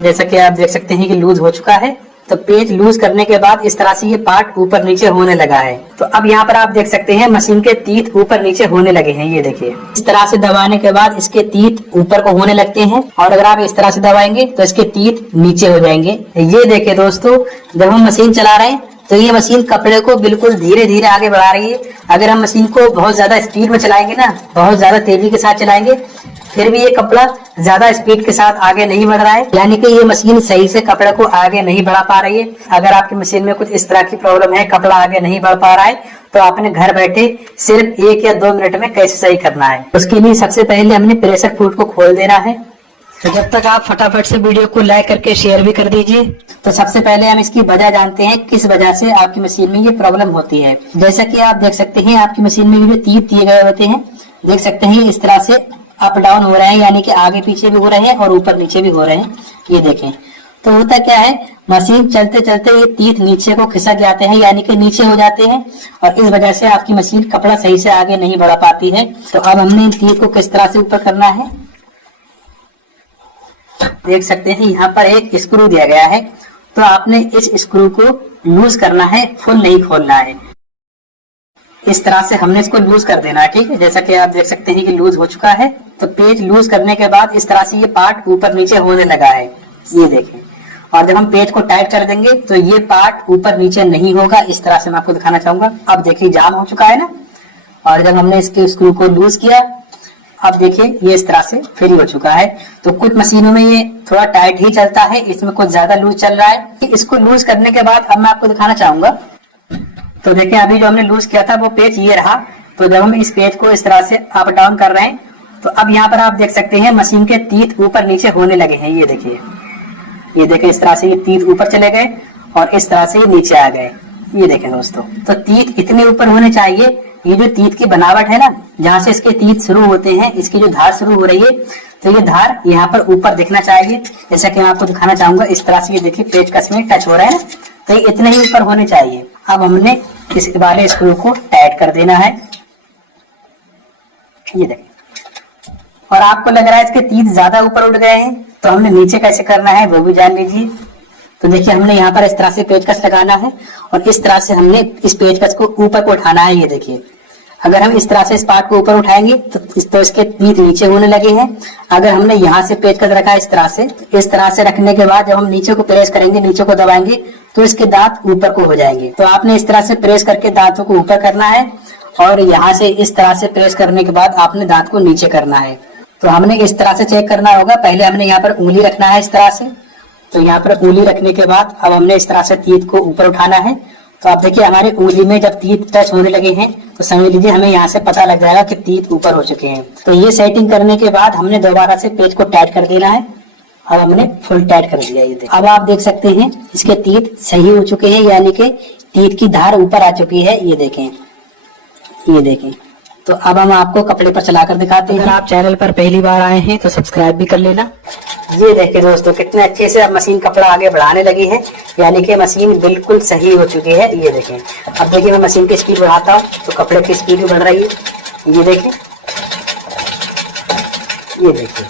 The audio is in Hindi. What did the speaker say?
जैसा कि आप देख सकते हैं कि लूज हो चुका है। तो पेज लूज करने के बाद इस तरह से ये पार्ट ऊपर नीचे होने लगा है। तो अब यहाँ पर आप देख सकते हैं मशीन के तीत ऊपर नीचे होने लगे हैं। ये देखिए, इस तरह से दबाने के बाद इसके तीत ऊपर को होने लगते हैं, और अगर आप इस तरह से दबाएंगे तो इसके तीत नीचे हो जाएंगे। ये देखिए दोस्तों, जब हम मशीन चला रहे हैं तो ये मशीन कपड़े को बिल्कुल धीरे धीरे आगे बढ़ा रही है। अगर हम मशीन को बहुत ज्यादा स्पीड में चलाएंगे ना, बहुत ज्यादा तेजी के साथ चलाएंगे, फिर भी ये कपड़ा ज्यादा स्पीड के साथ आगे नहीं बढ़ रहा है, यानी कि ये मशीन सही से कपड़े को आगे नहीं बढ़ा पा रही है। अगर आपकी मशीन में कुछ इस तरह की प्रॉब्लम है, कपड़ा आगे नहीं बढ़ पा रहा है, तो आपने घर बैठे सिर्फ 1 या 2 मिनट में कैसे सही करना है। उसके लिए सबसे पहले हमने प्रेशर फूट को खोल देना है। तो जब तक आप फटाफट से वीडियो को लाइक करके शेयर भी कर दीजिए। तो सबसे पहले हम इसकी वजह जानते हैं, किस वजह से आपकी मशीन में ये प्रॉब्लम होती है। जैसा कि आप देख सकते हैं, आपकी मशीन में ये जो तीत दिए गए होते हैं, देख सकते हैं इस तरह से अप डाउन हो रहे हैं, यानी कि आगे पीछे भी हो रहे हैं और ऊपर नीचे भी हो रहे हैं। ये देखें, तो होता क्या है, मशीन चलते चलते ये तीत नीचे को खिसक जाते हैं, यानी कि नीचे हो जाते हैं, और इस वजह से आपकी मशीन कपड़ा सही से आगे नहीं बढ़ा पाती है। तो अब हमने इन तीत को किस तरह से ऊपर करना है, देख सकते हैं यहाँ पर एक स्क्रू दिया गया है। तो आपने इस स्क्रू को लूज करना है, फुल नहीं खोलना है। इस तरह से हमने इसको लूज कर देना है, ठीक है। जैसा कि आप देख सकते हैं कि लूज हो चुका है। तो पेज लूज करने के बाद इस तरह से ये पार्ट ऊपर नीचे होने लगा है, ये देखें। और जब हम पेज को टाइट कर देंगे तो ये पार्ट ऊपर नीचे नहीं होगा। इस तरह से मैं आपको दिखाना चाहूंगा। अब देखिए, जाम हो चुका है ना, और जब हमने इसके स्क्रू को लूज किया, अब देखिए ये इस तरह से फ्री हो चुका है। तो कुछ मशीनों में ये थोड़ा टाइट ही चलता है, इसमें कुछ ज्यादा लूज चल रहा है। इसको लूज करने के बाद अब मैं आपको दिखाना चाहूंगा। तो देखिए, अभी जो हमने लूज किया था वो पेज ये रहा। तो जब हम इस पेज को इस तरह से अप डाउन कर रहे हैं, तो अब यहाँ पर आप देख सकते हैं मशीन के तीत ऊपर नीचे होने लगे हैं। ये देखिए, ये देखें, इस तरह से ये तीत ऊपर चले गए और इस तरह से ये नीचे आ गए। ये देखें दोस्तों, तो तीत इतने ऊपर होने चाहिए। ये जो तीत की बनावट है ना, जहाँ से इसके तीत शुरू होते हैं, इसकी जो धार शुरू हो रही है, तो ये धार यहाँ पर ऊपर दिखना चाहिए। जैसा कि मैं आपको दिखाना चाहूंगा, इस तरह से ये देखिए पेज कस में टच हो रहा है ना, तो ये इतने ही ऊपर होने चाहिए। अब हमने इस वाले स्क्रू को टाइट कर देना है, ये देखिए। और आपको लग रहा है इसके तीत ज्यादा ऊपर उठ गए हैं, तो हमने नीचे कैसे करना है वो भी जान लीजिए। तो देखिए, हमने यहाँ पर इस तरह से पेचकस लगाना है और इस तरह से हमने इस पेचकस को ऊपर को उठाना है। ये देखिए, अगर हम इस तरह से इस पार्ट को ऊपर उठाएंगे तो इसके तीत नीचे होने लगे हैं। अगर हमने यहाँ से पेचकस रखा इस तरह से रखने के बाद जब हम नीचे को प्रेस करेंगे, नीचे को दबाएंगे, तो इसके दांत ऊपर को हो जाएंगे। तो आपने इस तरह से प्रेस करके दांतों को ऊपर करना है, और यहाँ से इस तरह से प्रेस करने के बाद आपने दांत को नीचे करना है। तो हमने इस तरह से चेक करना होगा। पहले हमने यहाँ पर उंगली रखना है इस तरह से। तो यहाँ पर उंगली रखने के बाद अब हमने इस तरह से तीत को ऊपर उठाना है। तो आप देखिए, हमारे उंगली में जब तीत टच होने लगे हैं तो समझ लीजिए हमें यहाँ से पता लग जाएगा कि तीत ऊपर हो चुके हैं। तो ये सेटिंग करने के बाद हमने दोबारा से पेज को टाइट कर देना है। अब हमने फुल टाइट कर दिया। ये अब आप देख सकते हैं इसके तीत सही हो चुके हैं, यानी कि तीत की धार ऊपर आ चुकी है। ये देखें, ये देखें। तो अब हम आपको कपड़े पर चलाकर दिखाते हैं। अगर आप चैनल पर पहली बार आए हैं तो सब्सक्राइब भी कर लेना। ये देखिए दोस्तों, कितने अच्छे से अब मशीन कपड़ा आगे बढ़ाने लगी है, यानी कि मशीन बिल्कुल सही हो चुकी है। ये देखें, अब देखिए मैं मशीन की स्पीड बढ़ाता हूँ तो कपड़े की स्पीड भी बढ़ रही है। ये देखें, ये देखिए।